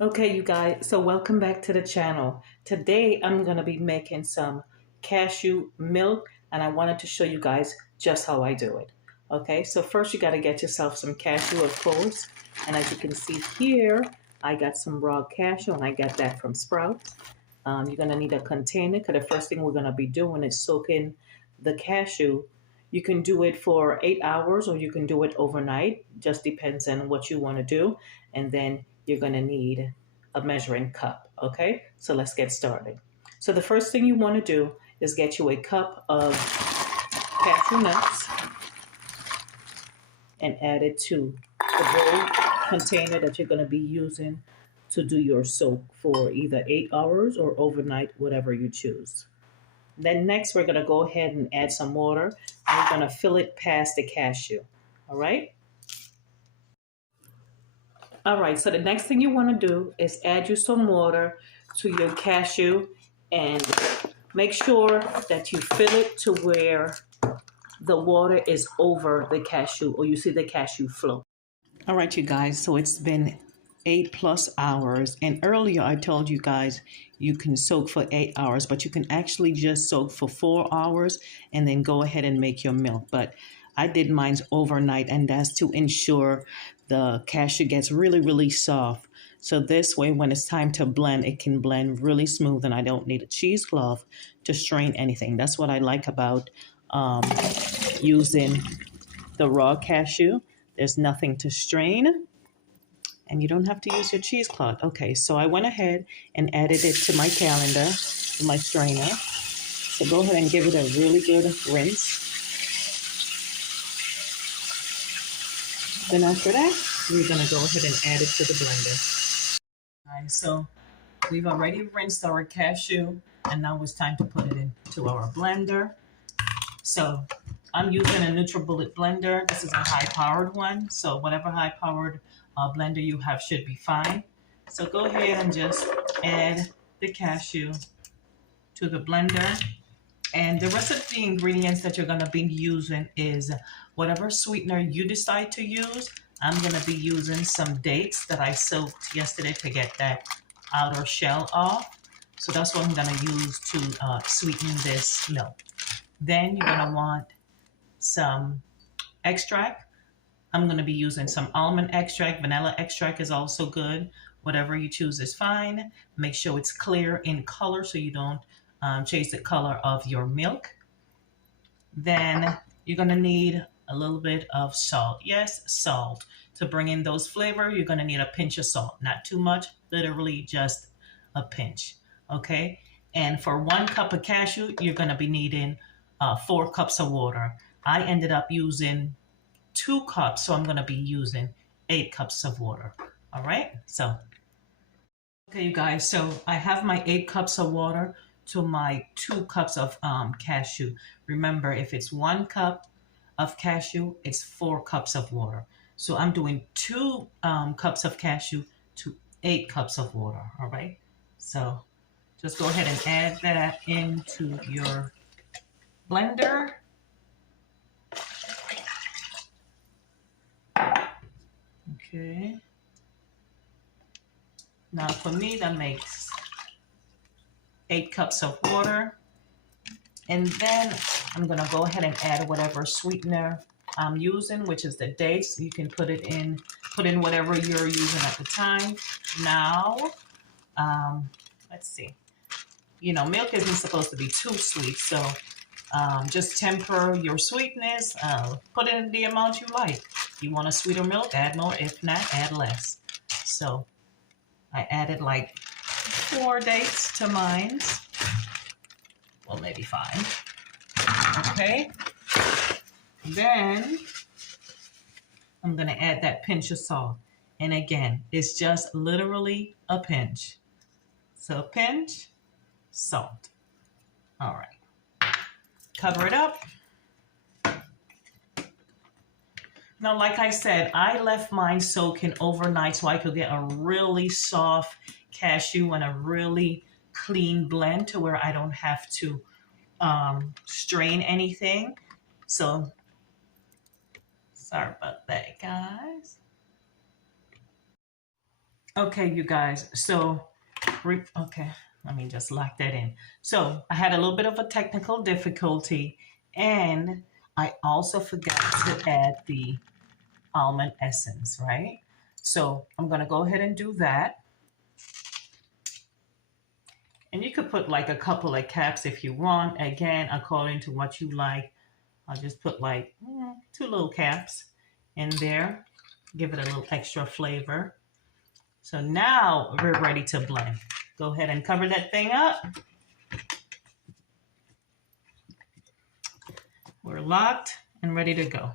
Okay, you guys, so welcome back to the channel. Today I'm going to be making some cashew milk, and I wanted to show you guys just how I do it. Okay, so first you got to get yourself some cashew, of course, and as you can see here, I got some raw cashew, and I got that from Sprouts. You're going to need a container, because the first thing we're going to be doing is soaking the cashew. You can do it for 8 hours or you can do it overnight, just depends on what you want to do. And then you're going to need a measuring cup. Okay, so let's get started. So the first thing you want to do is get you a cup of cashew nuts and add it to the bowl container that you're going to be using to do your soak for either 8 hours or overnight, whatever you choose. Then next we're going to go ahead and add some water, and we're going to fill it past the cashew. All right. All right, so the next thing you want to do is add you some water to your cashew, and make sure that you fill it to where the water is over the cashew, or you see the cashew float. All right, you guys, so it's been 8+ hours, and earlier I told you guys you can soak for 8 hours, but you can actually just soak for 4 hours and then go ahead and make your milk. But I did mine overnight, and that's to ensure the cashew gets really, really soft. So this way, when it's time to blend, it can blend really smooth, and I don't need a cheesecloth to strain anything. That's what I like about using the raw cashew. There's nothing to strain, and you don't have to use your cheesecloth. Okay, so I went ahead and added it to my calendar, to my strainer. So go ahead and give it a really good rinse. Then after that, we're gonna go ahead and add it to the blender. All right, so we've already rinsed our cashew, and now it's time to put it into our blender. So I'm using a NutriBullet blender. This is a high-powered one, so whatever high-powered blender you have should be fine. So go ahead and just add the cashew to the blender. And the rest of the ingredients that you're going to be using is whatever sweetener you decide to use. I'm going to be using some dates that I soaked yesterday to get that outer shell off. So that's what I'm going to use to sweeten this milk. Then you're going to want some extract. I'm going to be using some almond extract. Vanilla extract is also good. Whatever you choose is fine. Make sure it's clear in color so you don't change the color of your milk. Then you're going to need a little bit of salt. Yes, salt. To bring in those flavors, you're going to need a pinch of salt. Not too much, literally just a pinch. Okay? And for 1 cup of cashew, you're going to be needing 4 cups of water. I ended up using 2 cups, so I'm going to be using 8 cups of water. All right? So, okay, you guys, so I have my 8 cups of water to my 2 cups of cashew. Remember, if it's 1 cup of cashew, it's 4 cups of water. So I'm doing 2 cups of cashew to 8 cups of water. All right? So just go ahead and add that into your blender. Okay. Now for me, that makes 8 cups of water. And then I'm gonna go ahead and add whatever sweetener I'm using, which is the dates. You can put in whatever you're using at the time. Now, let's see. You know, milk isn't supposed to be too sweet, so just temper your sweetness. Put in the amount you like. If you want a sweeter milk, add more. If not, add less. So I added like 4 dates to mine. Well, maybe 5. Okay. Then I'm going to add that pinch of salt. And again, it's just literally a pinch. So a pinch, salt. All right. Cover it up. Now, like I said, I left mine soaking overnight so I could get a really soft cashew and a really clean blend to where I don't have to strain anything. So sorry about that, guys. Okay, you guys. So, okay, let me just lock that in. So I had a little bit of a technical difficulty, and I also forgot to add the almond essence, right? So I'm gonna go ahead and do that. And you could put like a couple of caps if you want, again, according to what you like. I'll just put like 2 little caps in there, give it a little extra flavor. So now we're ready to blend. Go ahead and cover that thing up. We're locked and ready to go.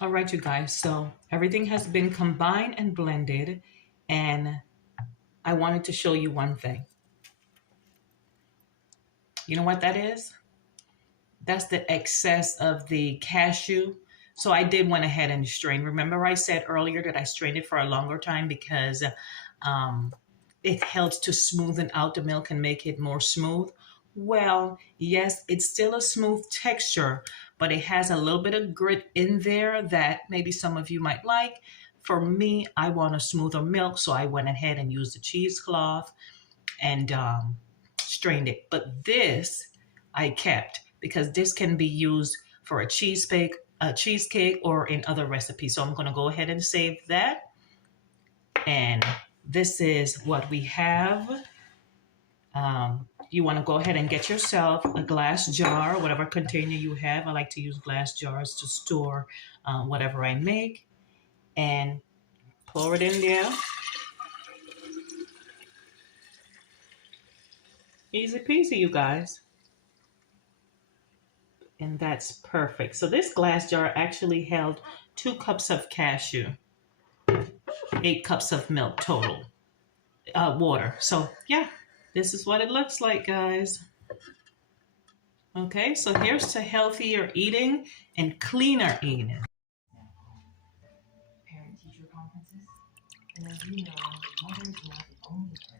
All right, you guys, so everything has been combined and blended, and I wanted to show you one thing. You know what that is? That's the excess of the cashew. So I did went ahead and strain. Remember I said earlier that I strained it for a longer time because it helps to smoothen out the milk and make it more smooth. Well, yes, it's still a smooth texture, but it has a little bit of grit in there that maybe some of you might like. For me, I want a smoother milk, so I went ahead and used the cheesecloth and strained it. But this I kept because this can be used for a cheesecake, or in other recipes. So I'm going to go ahead and save that. And this is what we have. You want to go ahead and get yourself a glass jar, whatever container you have. I like to use glass jars to store whatever I make, and pour it in there. Easy peasy, you guys. And that's perfect. So this glass jar actually held 2 cups of cashew, 8 cups of milk total, water. So yeah, this is what it looks like, guys. Okay, so here's to healthier eating and cleaner eating. Parent-teacher conferences. And as you know, the mother is not the only person